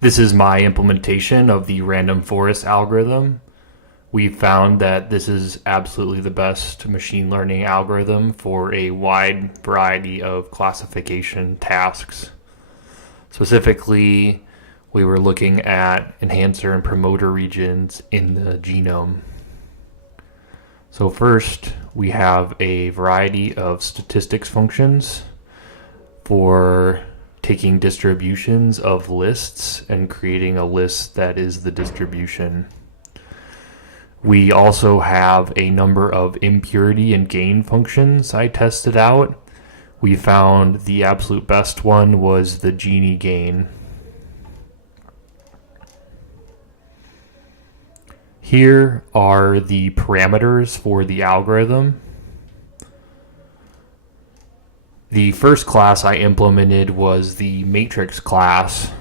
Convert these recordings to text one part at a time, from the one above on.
This is my implementation of the random forest algorithm. We found that this is absolutely the best machine learning algorithm for a wide variety of classification tasks. Specifically, we were looking at enhancer and promoter regions in the genome. So first, we have a variety of statistics functions for taking distributions of lists and creating a list that is the distribution. We also have a number of impurity and gain functions I tested out. We found the absolute best one was the Gini gain. Here are the parameters for the algorithm. The first class I implemented was the matrix class,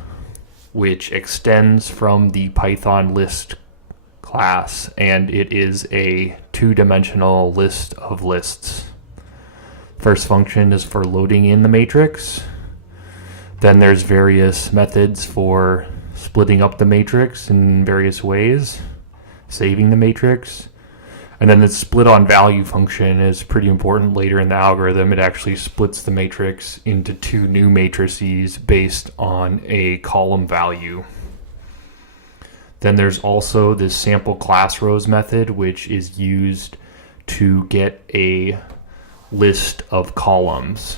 which extends from the Python list class, and it is a two-dimensional list of lists. First function is for loading in the matrix. Then there's various methods for splitting up the matrix in various ways, saving the matrix. And then the split on value function is pretty important later in the algorithm. It actually splits the matrix into two new matrices based on a column value. Then there's also this sample class rows method, which is used to get a list of columns.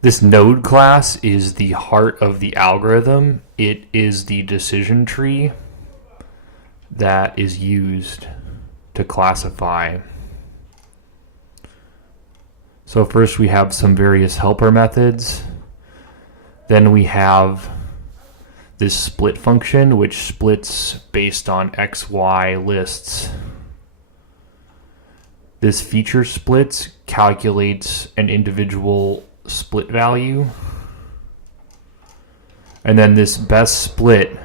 This node class is the heart of the algorithm. It is the decision tree that is used to classify. So first we have some various helper methods. Then we have this split function, which splits based on XY lists. This feature splits calculates an individual split value. And then this best split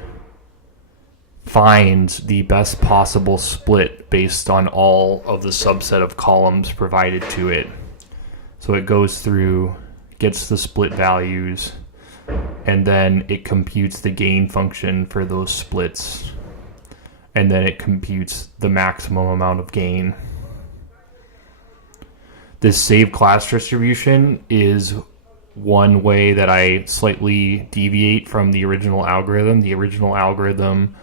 finds the best possible split based on all of the subset of columns provided to it. So it goes through, gets the split values, and then it computes the gain function for those splits. And then it computes the maximum amount of gain. This save class distribution is one way that I slightly deviate from the original algorithm. The original algorithm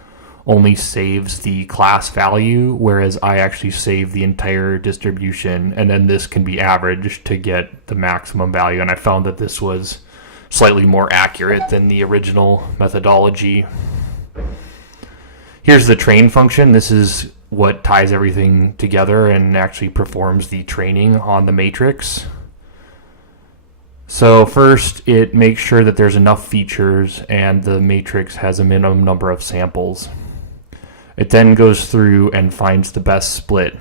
only saves the class value, whereas I actually save the entire distribution, and then this can be averaged to get the maximum value. And I found that this was slightly more accurate than the original methodology. Here's the train function. This is what ties everything together and actually performs the training on the matrix. So first, it makes sure that there's enough features and the matrix has a minimum number of samples. It then goes through and finds the best split.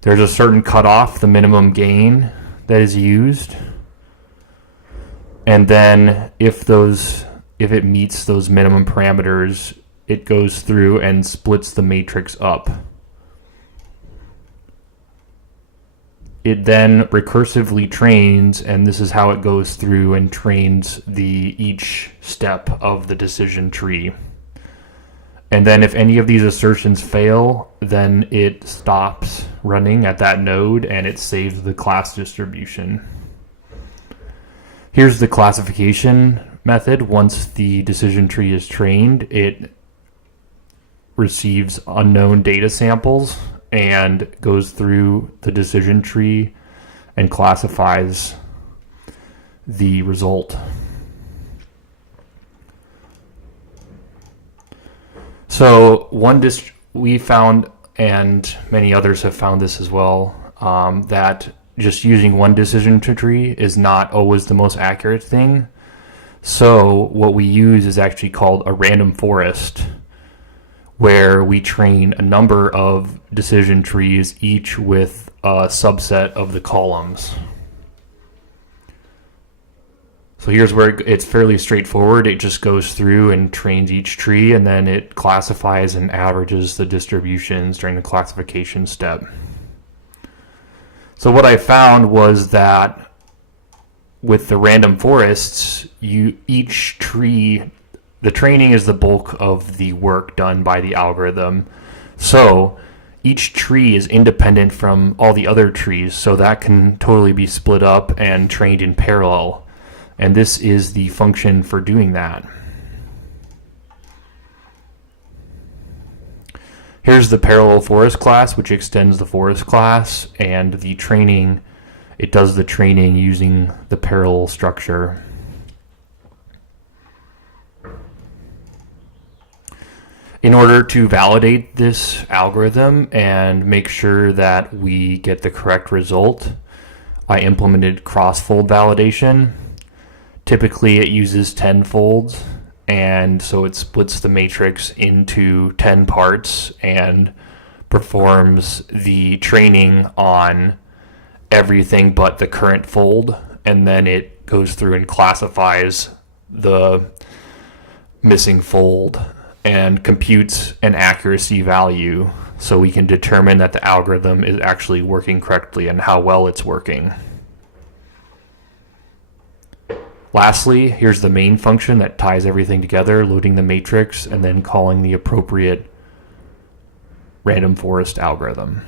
There's a certain cutoff, the minimum gain, that is used. And then if it meets those minimum parameters, it goes through and splits the matrix up. It then recursively trains, and this is how it goes through and trains each step of the decision tree. And then if any of these assertions fail, then it stops running at that node and it saves the class distribution. Here's the classification method. Once the decision tree is trained, it receives unknown data samples and goes through the decision tree and classifies the result. So we found, and many others have found this as well, that just using one decision tree is not always the most accurate thing. So what we use is actually called a random forest, where we train a number of decision trees, each with a subset of the columns. So here's where it's fairly straightforward. It just goes through and trains each tree, and then it classifies and averages the distributions during the classification step. So what I found was that with the random forests, each tree, the training is the bulk of the work done by the algorithm. So each tree is independent from all the other trees, so that can totally be split up and trained in parallel. And this is the function for doing that. Here's the parallel forest class, which extends the forest class, and the training, it does the training using the parallel structure. In order to validate this algorithm and make sure that we get the correct result, I implemented cross-fold validation. Typically it uses 10 folds, and so it splits the matrix into 10 parts and performs the training on everything but the current fold, and then it goes through and classifies the missing fold and computes an accuracy value so we can determine that the algorithm is actually working correctly and how well it's working. Lastly, here's the main function that ties everything together, loading the matrix and then calling the appropriate random forest algorithm.